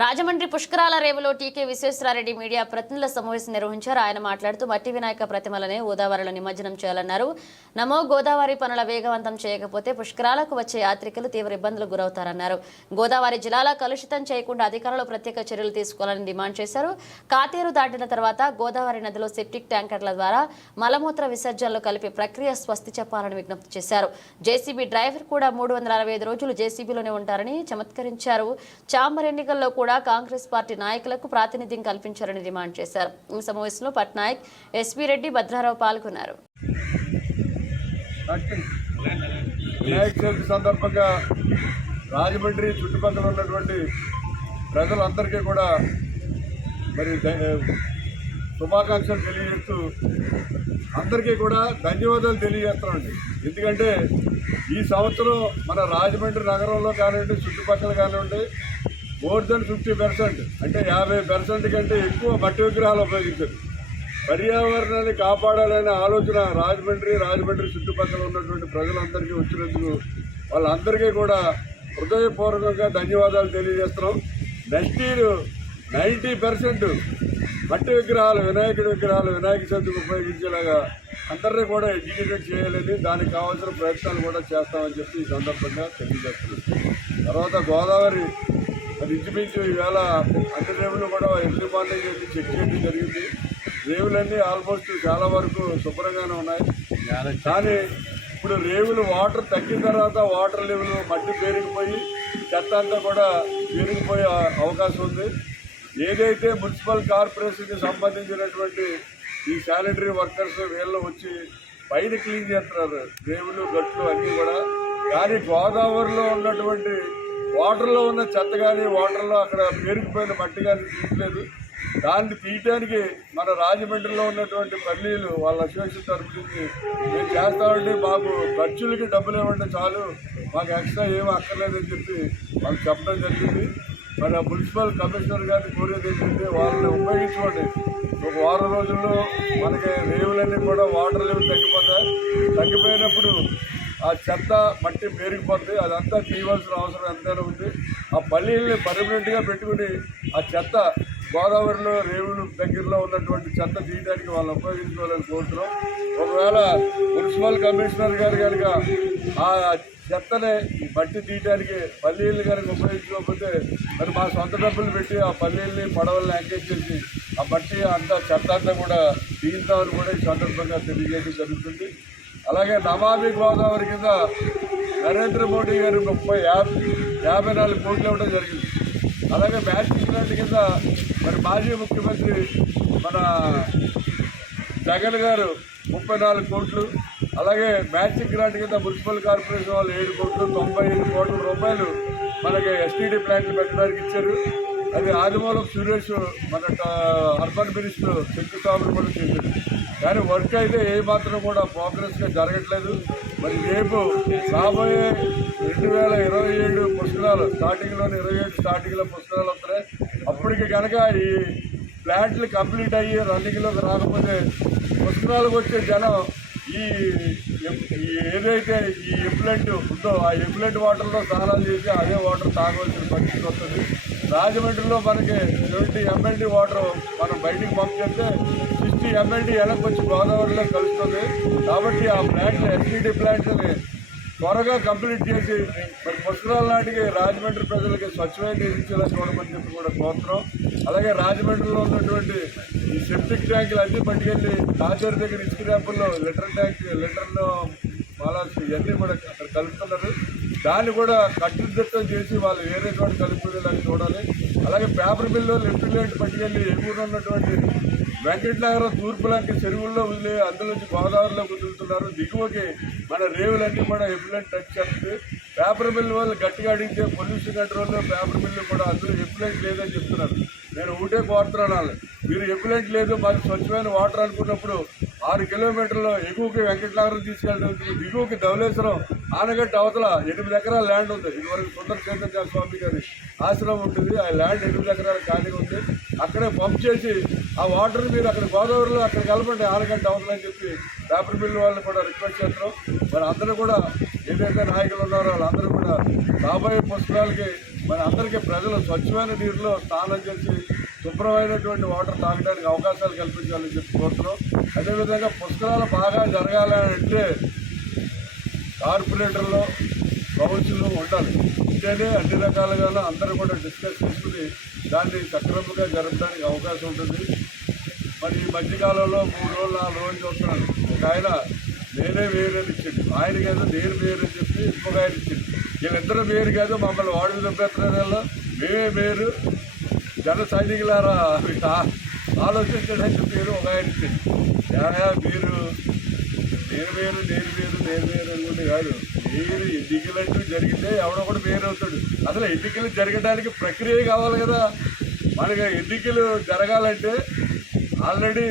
రాజమండ్రి పుష్కరాల రేవులో టీకే విశ్వేశ్వరారెడ్డి మీడియా ప్రతినిధుల సమావేశం నిర్వహించారు. ఆయన మాట్లాడుతూ మట్టి వినాయక ప్రతిమలనే గోదావరిలో నిమజ్జనం చేయాలన్నారు. నమో గోదావరి పనుల వేగవంతం చేయకపోతే పుష్కరాలకు వచ్చే యాత్రికులు తీవ్ర ఇబ్బందులకు గురవుతారన్నారు. గోదావరి జిల్లాల కలుషితం చేయకుండా అధికారులు ప్రత్యేక చర్యలు తీసుకోవాలని డిమాండ్ చేశారు. కాతేరు దాటిన తర్వాత గోదావరి నదిలో సెప్టిక్ ట్యాంకర్ల ద్వారా మలమూత్ర విసర్జనలు కలిపి ప్రక్రియ స్వస్తి చెప్పాలని విజ్ఞప్తి చేశారు. జేసీబీ డ్రైవర్ కూడా మూడు వందల అరవై ఐదు రోజులు జేసీబీలోనే ఉంటారని చమత్కరించారు. చాంబర్ ఎన్నికల్లో కూడా కాంగ్రెస్ పార్టీ నాయకులకు ప్రాతినిధ్యం కల్పించాలని డిమాండ్ చేశారు. ఈ సమావేశంలో పట్నాయక్ ఎస్పీ రెడ్డి భద్రారావు పాల్గొన్నారు. సందర్భంగా రాజమండ్రి చుట్టుపక్కల ఉన్నటువంటి ప్రజలందరికీ కూడా మరి శుభాకాంక్షలు తెలియజేస్తూ అందరికీ కూడా ధన్యవాదాలు తెలియజేస్తామండి ఎందుకంటే ఈ సంవత్సరం మన రాజమండ్రి నగరంలో కానివ్వండి చుట్టుపక్కల కానివ్వండి మోర్ దెన్ ఫిఫ్టీ పర్సెంట్. అంటే యాభై పర్సెంట్ కంటే ఎక్కువ మట్టి విగ్రహాలు ఉపయోగించారు. పర్యావరణాన్ని కాపాడాలనే ఆలోచన రాజమండ్రి రాజమండ్రి చుట్టుపక్కల ఉన్నటువంటి ప్రజలందరికీ వచ్చినందుకు వాళ్ళందరికీ కూడా హృదయపూర్వకంగా ధన్యవాదాలు తెలియజేస్తున్నాం. నెక్స్ట్ ఇయర్ నైంటీ పర్సెంట్ మట్టి విగ్రహాలు వినాయకుడి విగ్రహాలు వినాయక చవితికి ఉపయోగించేలాగా అందరినీ కూడా ఎడ్యుకేటెడ్ చేయాలని దానికి కావాల్సిన ప్రయత్నాలు కూడా చేస్తామని చెప్పి ఈ సందర్భంగా తెలియజేస్తున్నాం. తర్వాత గోదావరి అది ఇంచుమించు ఈవేళ అన్ని రేవులు కూడా ఎర్లీ మార్నింగ్ వెళ్ళి చెక్ చేయడం జరిగింది. రేవులన్నీ ఆల్మోస్ట్ చాలా వరకు శుభ్రంగానే ఉన్నాయి. కానీ ఇప్పుడు రేవులు వాటర్ తగ్గిన తర్వాత వాటర్ లెవెల్ మట్టి పేరుకుపోయి చెత్త అంతా కూడా పేరుకుపోయే అవకాశం ఉంది. ఏదైతే మున్సిపల్ కార్పొరేషన్కి సంబంధించినటువంటి ఈ శానిటరీ వర్కర్స్ వీళ్ళు వచ్చి పైన క్లీన్ చేస్తున్నారు. రేవులు గట్లు అన్నీ కూడా. కానీ గోదావరిలో ఉన్నటువంటి వాటర్లో ఉన్న చెత్త కానీ వాటర్లో అక్కడ పేరుకుపోయిన మట్టి కానీ తీయట్లేదు. దాన్ని తీయటానికి మన రాజమండ్రిలో ఉన్నటువంటి పల్లీలు వాళ్ళ అసోసియేషన్ తరపు నుంచి మేము చేస్తామంటే మాకు ఖర్చులకి డబ్బులు ఇవ్వండి చాలు. మాకు ఎక్స్ట్రా ఏమి అక్కర్లేదని చెప్పి వాళ్ళు చెప్పడం జరిగింది. మరి ఆ మున్సిపల్ కమిషనర్ గారిని కోరేది ఏంటంటే వాళ్ళని ఉపయోగించుకోండి ఒక వారం రోజుల్లో మనకి రేవులన్నీ కూడా వాటర్ లెవెల్ తగ్గిపోతాయి. తగ్గిపోయినప్పుడు ఆ చెత్త మట్టి పేరుకుపోతుంది అదంతా తీయవలసిన అవసరం ఎంతైనా ఉంది. ఆ పల్లీల్ని పర్మనెంట్గా పెట్టుకుని ఆ చెత్త గోదావరిలో రేవులు దగ్గరలో ఉన్నటువంటి చెత్త తీయడానికి వాళ్ళు ఉపయోగించుకోవాలని కోరుతున్నాం. ఒకవేళ మున్సిపల్ కమిషనర్ గారు కనుక ఆ చెత్తనే ఈ మట్టి తీయడానికి పల్లీలు కనుక ఉపయోగించుకోకపోతే మరి మా సొంత డబ్బులు పెట్టి ఆ పల్లీల్ని పడవల్ని ఎంగేజ్ చేసి ఆ మట్టి అంతా చెత్త అంతా కూడా తీద్దామని కూడా ఈ సందర్భంగా తెలియజేయడం జరుగుతుంది. అలాగే నమామి గోదావరి కింద నరేంద్ర మోడీ గారు ముప్పై యాభై యాభై నాలుగు కోట్లు ఇవ్వడం జరిగింది. అలాగే మ్యాచింగ్ గ్రాంట్ కింద మరి మాజీ ముఖ్యమంత్రి మన జగన్ గారు ముప్పై నాలుగు కోట్లు అలాగే మ్యాచింగ్ గ్రాంట్ కింద మున్సిపల్ కార్పొరేషన్ వాళ్ళు ఏడు కోట్లు తొంభై ఐదు కోట్ల రూపాయలు మనకి ఎస్టీడీ ప్లాంట్లు పెట్టడానికి ఇచ్చారు. అది ఆదిమూలం సురేష్ మన అర్బన్ మినిస్టర్ శంకుస్థాపన కూడా చేశారు కానీ వర్క్ అయితే ఏ మాత్రం కూడా ప్రోగ్రెస్గా జరగట్లేదు. మరి రేపు రాబోయే రెండు వేల ఇరవై ఏడు పుస్తకాలు స్టార్టింగ్లోని ఇరవై ఏడు స్టార్టింగ్లో పుస్తకాలు వస్తున్నాయి. అప్పటికి కనుక ఈ ప్లాంట్లు కంప్లీట్ అయ్యి రన్నింగ్లోకి రాకపోతే పుస్తకాలకు వచ్చే జనం ఈ ఈ ఏదైతే ఈ ఎఫ్లెంట్ ఉందో ఆ ఎఫ్లెంట్ వాటర్లో స్నానాలు చేసి అదే వాటర్ తాగవలసిన పరిస్థితి వస్తుంది. రాజమండ్రిలో మనకి ట్వంటీ ఎంఎల్డి వాటర్ మనం బయటికి పంపిస్తే నుంచి వెనక్కి ఎలకొచ్చి గోదావరిలో కలుస్తుంది. కాబట్టి ఆ ప్లాంట్ ఎస్టీడీ ప్లాంట్ని త్వరగా కంప్లీట్ చేసి మరి పుస్తకాల నాటికి రాజమండ్రి ప్రజలకి స్వచ్ఛమైన నీరు ఇచ్చేలా చూడమని చెప్పి కూడా కోరుతున్నాం. అలాగే రాజమండ్రిలో ఉన్నటువంటి ఈ సెప్టిక్ ట్యాంకులు అన్నీ పట్టుకెళ్ళి కాచేరు దగ్గర ఇసుక ట్యాంపుల్లో లిటర్ ట్యాంక్ లిటర్లో మాలాస్ ఇవన్నీ కూడా అక్కడ కలుపుతున్నారు. దాన్ని కూడా కట్టుదిట్టం చేసి వాళ్ళు వేరే చోట కలుపుకునేలాగా చూడాలి. అలాగే పేపర్ మిల్లు లిఫ్ట్ పట్టుకెళ్ళి ఎగురు ఉన్నటువంటి వెంకటనగరం తూర్పు లాంటి చెరువుల్లో వదిలే అందులోంచి గోదావరిలో వదులుతున్నారు దిగువకి మన రేవులన్నీ కూడా ఎఫ్లెంట్ టచ్ చేస్తుంది పేపర్ మిల్ వాళ్ళు గట్టిగా అడిగితే పొల్యూషన్ కంట్రోల్లో పేపర్ మిల్లు కూడా అందులో ఎఫ్లెంట్ లేదని చెప్తున్నారు. నేను ఒకటే కోరుతున్నాను. మీరు ఎఫ్లెంట్ లేదు మాకు స్వచ్ఛమైన వాటర్ అనుకున్నప్పుడు ఆరు కిలోమీటర్లు ఎగువకి వెంకటనగరం తీసుకెళ్ళడం దిగువకి ధవలేశ్వరం ఆనగట్ట అవతల ఎనిమిది ఎకరాల ల్యాండ్ ఉంది. ఇదివరకు సుందర చైతన్య స్వామి గారి ఆశ్రమం ఉంటుంది. ఆ ల్యాండ్ ఎనిమిది ఎకరాల ఖాళీగా ఉంది. అక్కడే పంప్ చేసి ఆ వాటర్ మీరు అక్కడ గోదావరిలో అక్కడ కలపండి ఆనగట్టు అవతల చెప్పి పేపర్ మిల్ వాళ్ళని కూడా రిక్వెస్ట్ చేస్తున్నాం. మరి అందరూ కూడా ఏదైతే నాయకులు ఉన్నారో వాళ్ళందరూ కూడా రాబోయే పుస్తకాలకి మన అందరికీ ప్రజలు స్వచ్ఛమైన నీరులో స్నానం చేసి శుభ్రమైనటువంటి వాటర్ తాగడానికి అవకాశాలు కల్పించాలని చెప్పి కోరుతున్నాం. అదేవిధంగా పుస్తకాలు బాగా జరగాలి అంటే కార్పొరేటర్లో కౌన్సిల్ ఉండాలి. ఉంటేనే అన్ని రకాలుగా అందరూ కూడా డిస్కస్ చేసుకుని దాన్ని సక్రమంగా జరపడానికి అవకాశం ఉంటుంది. మరి ఈ మధ్యకాలంలో మూడు రోజులు నాలుగు రోజులు చూస్తున్నాను. ఒక ఆయన నేనే వేరేది అని ఇచ్చిండు. ఆయనకేదో నేను వేరే చెప్పి ఇంకొక ఆయన ఇచ్చిండు. వీళ్ళిద్దరు వేరు కాదు మమ్మల్ని వాడు దంపెత్తనాల్లో మేమే వేరు జన సైనికులారా ఆలోచించడానికి ఆలోచించండి ఒక ఆయన ఇచ్చింది మీరు వేరు నేను వేరు నేను వేరు అనుకుంటే కాదు. మీరు ఎన్నికలు అంటూ జరిగితే ఎవడో కూడా వేరు అవుతాడు. అసలు ఎన్నికలు జరగడానికి ప్రక్రియ కావాలి కదా. మనకి ఎన్నికలు జరగాలంటే ఆల్రెడీ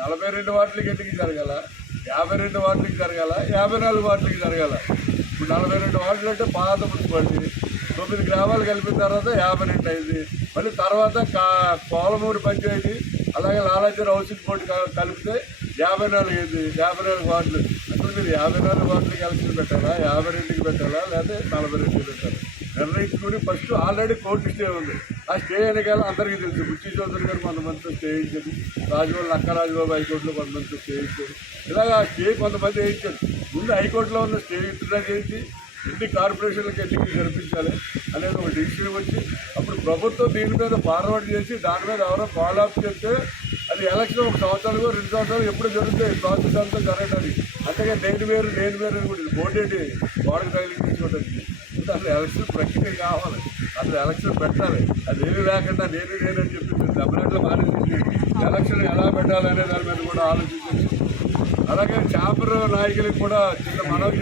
నలభై రెండు వార్డులకి ఎన్నిక జరగాల. యాభై రెండు వార్డులకి జరగాల. యాభై నాలుగు వార్డులకి జరగాల. ఇప్పుడు నలభై రెండు వార్డులు అంటే పాత మున్సిపాలిటీ తొమ్మిది గ్రామాలు కలిపిన తర్వాత యాభై రెండు అయింది. మళ్ళీ తర్వాత కా కోలమూరు పంచాయతీ అలాగే లాలాజర్ హౌసింగ్ బోర్డు కలిపితే యాభై నాలుగు అయింది యాభై నాలుగు వార్డులు. అసలు మీరు యాభై నాలుగు వార్డులకి ఎలక్షన్ పెట్టాలా? యాభై రెండుకి పెట్టాలా? లేదా నలభై రెండుకి పెట్టాలా? నిర్ణయించుకుని ఫస్ట్ ఆల్రెడీ కోర్టు స్టే ఉంది. ఆ స్టే వెనకాల అందరికీ తెలుసు. బుచ్చి చౌదరి గారు కొంతమందితో స్టే ఇచ్చారు రాజభవన్ అక్క రాజుబాబు హైకోర్టులో కొంతమందితో స్టే ఇచ్చారు ఇలాగ ఆ స్టే కొంతమంది వేయించారు. ముందు హైకోర్టులో ఉన్న స్టే విత్డ్రా చేసి ఎన్ని కార్పొరేషన్లకు ఎన్నికలు జరిపించాలి అనేది ఒక డిసిషన్ వచ్చి అప్పుడు ప్రభుత్వం దీని మీద ఫార్వర్డ్ చేసి దాని మీద ఎవరో ఫాలో అప్ చేస్తే అది ఎలక్షన్ ఒక సంవత్సరాలు రెండు సంవత్సరాలు ఎప్పుడు జరుగుతాయి ప్రాసెస్ అంతా జరగడానికి అంతగా నేను వేరు నేను వేరు అని కూడా ఓటేటి గోడకు తగిలించుకోవడానికి అసలు ఎలక్షన్ ప్రక్రియ కావాలి. అసలు ఎలక్షన్ పెట్టాలి. అది ఏమి లేకుండా నేను నేనని చెప్పి మీరు డబ్బులెట్లా మానేసి ఎలక్షన్ ఎలా పెట్టాలనే దాని మీద కూడా ఆలోచించండి. అలాగే చాపర్ నాయకులకు కూడా చిన్న మనవి